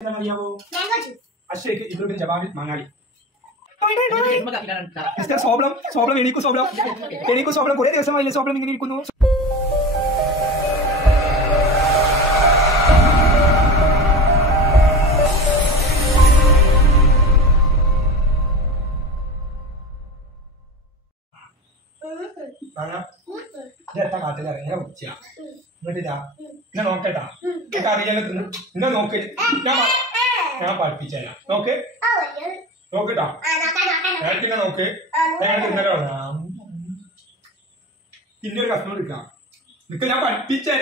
Ashake, it will be Javan Mangali. Is there problem? Problem, any problem? Any problem? What is the problem in the Kuno? Let the artillery have Chia. What did that? No, Kata. No, no, okay. Now, picture. Okay? Okay, doc. I think I'm okay. I think I'm in your Africa. Because I want picture.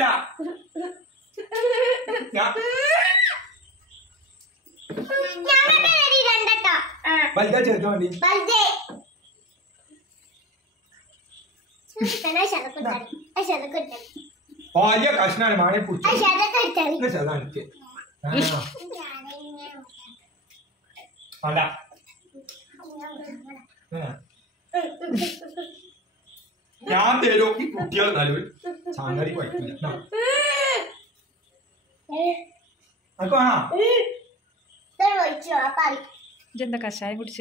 But that's a don't need. I shall look at them. Oh, yeah, I shall not put. I shall look at them. Anda. ഞാൻ തരോ ഈ കുട്ടികൾ നല്ലൊരു ചാങ്ങാരി വയ്ക്കില്ല ഇതെന്താ കഷായം കുടിച്ച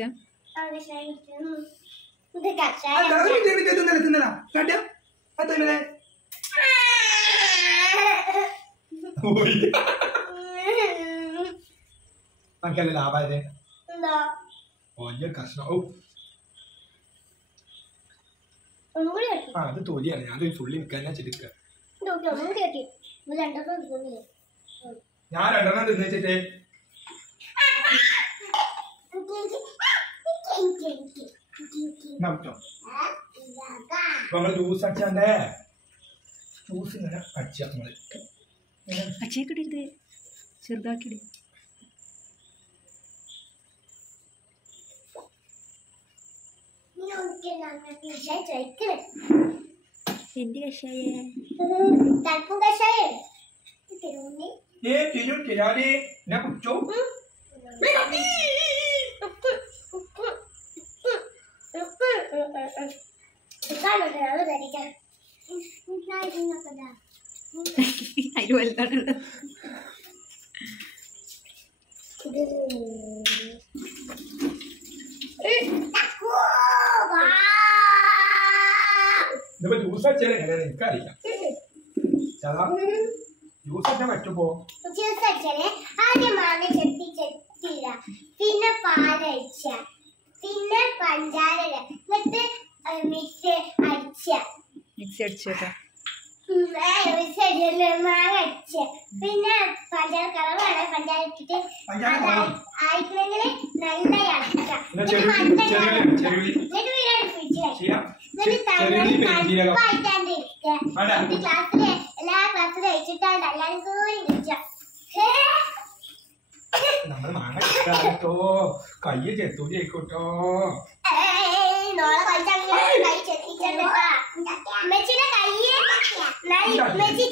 നമുക്കല്ലേ ലാഭമായത് വലിയ കഷ്ണം ഓ ആ അത് തൊലിയാണ് ഞാനത് ഫുള്ളി നിൽക്കാൻ ചെടുക്ക ഞാൻ രണ്ടെണ്ണം തിന്നിച്ചിട്ട് നമ്മള് ജ്യൂസ് അടിച്ചാണ്ടേ ജ്യൂസ് ഇങ്ങനെ അടിച്ച നമ്മള് അച്ചേക്കിടരുത് ചെറുതാക്കിട് എന്ത് കഷായ തണുപ്പും കഷായ ഞാൻ കുടിച്ചോ അതിന് വലുതാണുള്ളത് ജ്യൂസ് അടിച്ചാൽ എങ്ങനെയാ എനിക്കറിയാം ജ്യൂസ് അടിച്ചാൽ പറ്റുമോ ജ്യൂസ് അടിച്ചാല് ആദ്യം മാങ്ങ ചെത്തില്ല പിന്നെ പാലടിച്ച പിന്നെ പഞ്ചാര എന്നിട്ട് മിക്സ് അടിച്ചേട്ടാ മാങ്ങ അടിച്ച പിന്നെ പഞ്ചാര കളറാണ് പഞ്ചാര ഇട്ടിട്ട് ആയിക്കണമെങ്കിൽ നല്ല ക്ലാസ്സില് എല്ലാ ക്ലാസ്സിലും അയച്ചിട്ടാണ്ട് എല്ലാരും കൂടി കയ്യ ചെത്തൂരി ആയിക്കോട്ടോ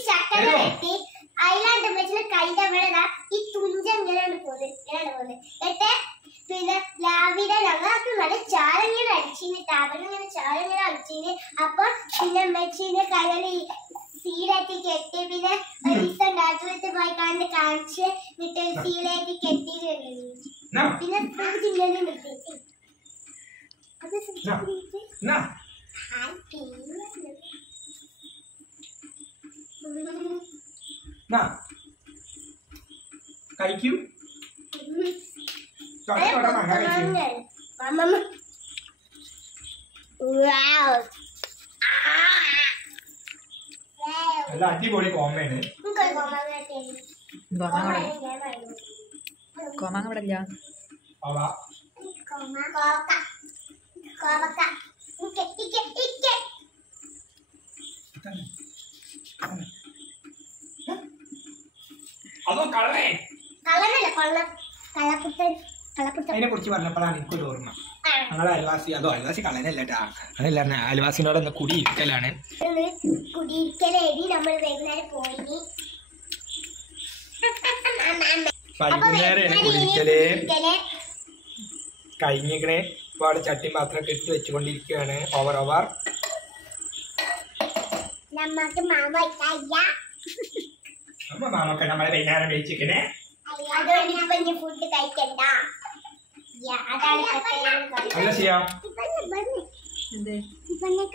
ചക്കര വെട്ടി അതിലാണ്ട് മെച്ചിന്റെ കൈന്റെ അവിടെ ഈ തുഞ്ച ഇങ്ങനെയാണ് പോകുന്നത് എന്നിട്ട് പിന്നെ രാവിലെ ഞങ്ങൾക്ക് നല്ല ചാരങ്ങനെ അടിച്ചിന് ടവറിങ്ങനെ ചാരങ്ങനെ അടിച്ചിന് അപ്പൊ പിന്നെ മെച്ചിന്റെ കയ്യിൽ സീലായിട്ട് കെട്ടി പിന്നെ ഒരു ദിവസം ഡോക്ടറെടുത്ത് പോയി കണ്ട് കാണിച്ച് എന്നിട്ട് സീലായിട്ട് കെട്ടി പിന്നെ തിന്നു കിട്ടി കഴിക്കൂ നല്ല അടിപൊളി കോമയാണ് കോമാങ്ങ ഇവിടെ ഇല്ല അതോ കളറേ അതിനെ കുറിച്ച് പറഞ്ഞപ്പോഴാണ് എനിക്കൊരു ഓർമ്മ ഞങ്ങളെ അയൽവാസി അതോ അയൽവാസി കളനല്ലേട്ടാ അതല്ല അയൽവാസിനോട് ഒന്ന് കുടിയിരിക്കലാണ് വൈകുന്നേരം കുടിയിരിക്കല് കഴിഞ്ഞിക്കണേ ഇപ്പൊ അവിടെ ചട്ടി പാത്രമൊക്കെ എടുത്ത് വെച്ചുകൊണ്ടിരിക്കുകയാണ് ഓവർ മാമൊക്കെ നമ്മളെ വൈകുന്നേരം കഴിച്ചിരിക്കണേ അതുകൊണ്ട് ഇപ്പൊ ഇനി ഫുഡ് കഴിക്കണ്ട. അതാണ് അല്ല ചെയ്യാ എന്ത്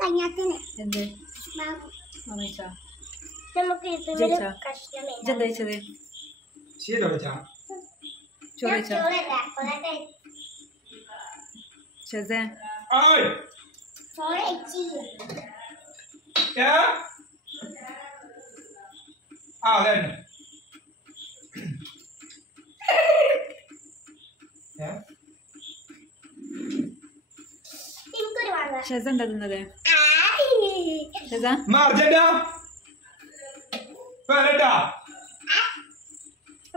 കഞ്ഞാത്തിന് എന്ത് നമുക്ക് ജയിച്ചാ? ഇതെന്താ കഴിച്ചത്? ശരി വെച്ചാ ചോറ് കഴിച്ചോ? ഷസേ അതെ ഷസ എന്താ തിന്നത്? ഷസ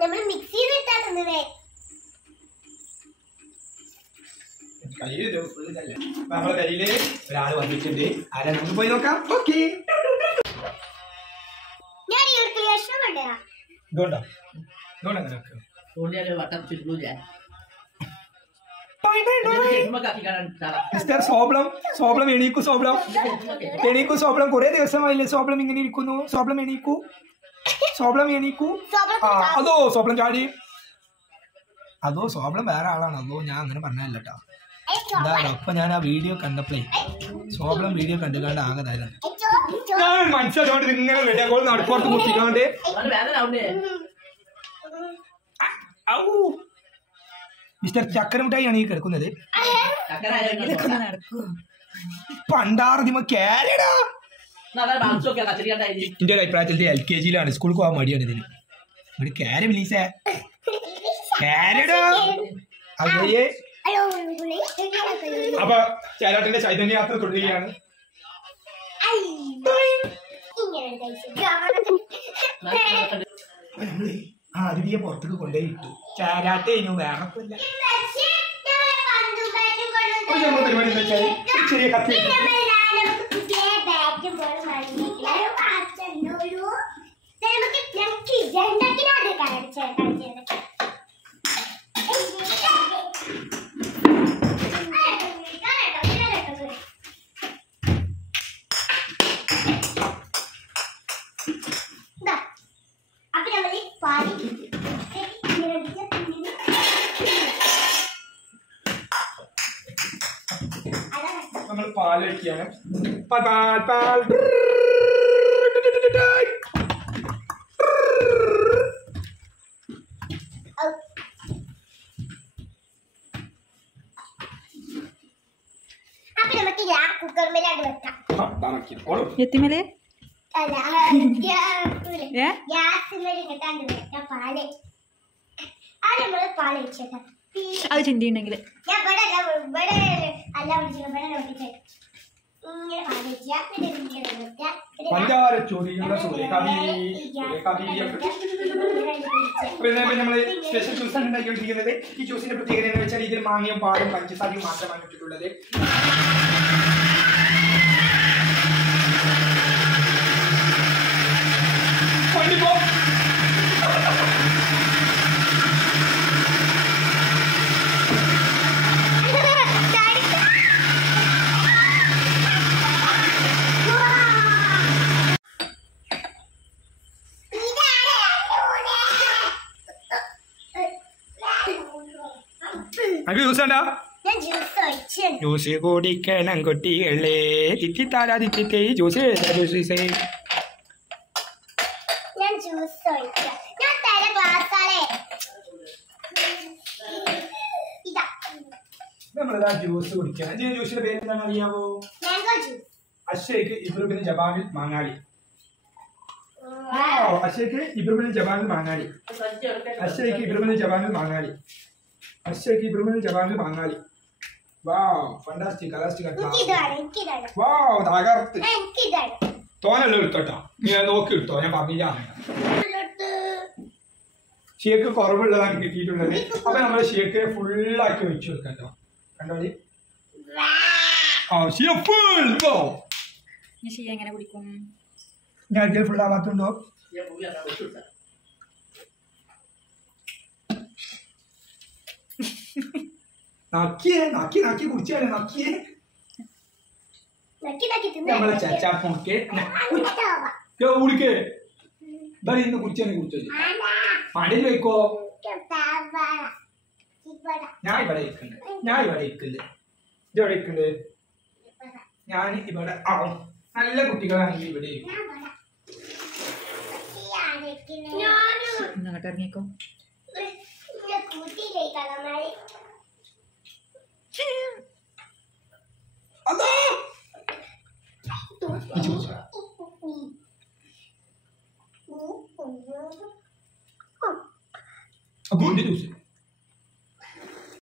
നമ്മൾ മിക്സ് ചെയ്തിട്ടാ തിന്നതേ. നമ്മളെ കയ്യില് ഒരാള് വന്നിട്ടുണ്ട്. ആരാ നമുക്ക് പോയി നോക്കാം. ഓക്കെ ഞാൻ ഈ ഒരു ക്രിയേഷൻ കണ്ടതാ. ഇതുകൊണ്ടോ ഇതുകൊണ്ടങ്ങനെ മിസ്റ്റർ സോബ്ലം സോബ്ലം എണീക്കൂ. സോബ്ലം എണീക്കൂ. സോബ്ലം കുറെ ദിവസമായില്ലേ സോബ്ലം ഇങ്ങനെ ഇരിക്കുന്നു. സോബ്ലം എണീക്കൂ. സോബ്ലം എണീക്കൂ. അതോ സോബ്ലം ചാടി. അതോ സോബ്ലം വേറെ ആളാണ്. അതോ ഞാൻ അങ്ങനെ പറഞ്ഞല്ല കേട്ടോ. എന്താണ് അപ്പൊ ഞാൻ ആ വീഡിയോ കണ്ടപ്പോഴേ സോബ്ലം വീഡിയോ കണ്ടുകൊണ്ട് ആകതായിരുന്നു. ഞാൻ മനസ്സിലോട്ട് ഇങ്ങനെ വെടിയാക്കോൾ നടുപ്പുറത്ത് മുട്ടിക്കാണ്ട് മിസ്റ്റർ ചക്കരമിഠായിയാണ് ഈ കിടക്കുന്നത്. പണ്ടാർദിമ കേരടാ. എന്റെ ഒരു അഭിപ്രായത്തിൽ LKG-ലാണ്. സ്കൂളിൽ പോകാൻ മടിയാണ് ഇതിന്. ഇവിടെ കേര വിലീസേ കേരടാ. അതേ അപ്പൊ ചേരാട്ടിന്റെ ചൈതന്യ യാത്ര തുടരുകയാണ്. ആ അരുവിയെ പുറത്തേക്ക് കൊണ്ടേ ഇട്ടു. ചേരാട്ടെ ഇനി വേറെ പരിപാടി എന്താ വെച്ചാൽ ചെറിയ കത്തി നമ്മൾ പാൽ ഒഴിക്കുകയാണ്. പാൽ പാൽ പാൽ എത്തിമേലെ അത് ചിന്തിയുണ്ടെങ്കിൽ പഞ്ചാര ചോദിയുള്ള നമ്മള് സ്പെഷ്യൽ ജ്യൂസാണ് ഉണ്ടാക്കിക്കൊണ്ടിരിക്കുന്നത്. ഈ ജ്യൂസിന്റെ പ്രത്യേകത എന്ന് വെച്ചാൽ ഇതിൽ മാങ്ങയും പാലും പഞ്ചസാരയും മാത്രമാണ് ഇട്ടിട്ടുള്ളത്. ജ്യൂസ് കുടിക്കണം കുട്ടികളെ. തിത്തിത്താരാ തിത്തിത്തേ ജ്യൂസ് ജ്യൂസ് നമ്മളതാ ജ്യൂസ് കുടിക്കണം. ജ്യൂസിന്റെ പേര് എന്താണ് അറിയാവോ? അഷേക്ക് ഇബ്രുബിന് ജബാനിൽ മാങ്ങാടി. അഷേക്ക് ഇബ്രുബിന് ജബാനിൽ മാങ്ങാടി. അഷേക്ക് ഇബ്രുബിന് ജബാനിൽ മാങ്ങാടി. അഷേക്ക് ഇബ്രുബിന് ജബാനിൽ മാങ്ങാടി. വാവ് ഫണ്ടാസ്റ്റിക് അലാസ്റ്റിക്. വാവ് തകർത്ത്. തോനല്ലോ എടുത്തോട്ടോ. ഞാൻ നോക്കി എടുത്തോ. ഞാൻ പറഞ്ഞില്ല. ഷേക്ക് കുറവുള്ളതാണ് കിട്ടിയിട്ടുള്ളത്. അപ്പൊ നമ്മള് ഷേക്ക് ഫുള്ളാക്കി വെച്ചു കൊടുക്കട്ടോ. കണ്ടോളി. എങ്ങനെ കുടിക്കും? ഞാൻ ഫുള്ളാവാത്തുണ്ടോ? നക്കിയേ നക്കി നക്കി കുടിച്ചാണ്. നക്കിയേ നമ്മളെ ചാച്ചാപ്പൊക്കെ കുടിക്കേ. ഇന്ന് കുടിച്ചാണ് കുടിച്ചോ. പണിയിൽ വെക്കോ. ഞാൻ ഇവിടെ ഇരിക്കുന്നുണ്ട് ഇതെവിടെ ഇരിക്കുന്നുണ്ട് ഞാൻ ഇവിടെ ആവും നല്ല കുട്ടികളാണെങ്കിൽ ഇവിടെ ഇരിക്കും അങ്ങോട്ട് ഇറങ്ങിക്കോ അപ്പൊ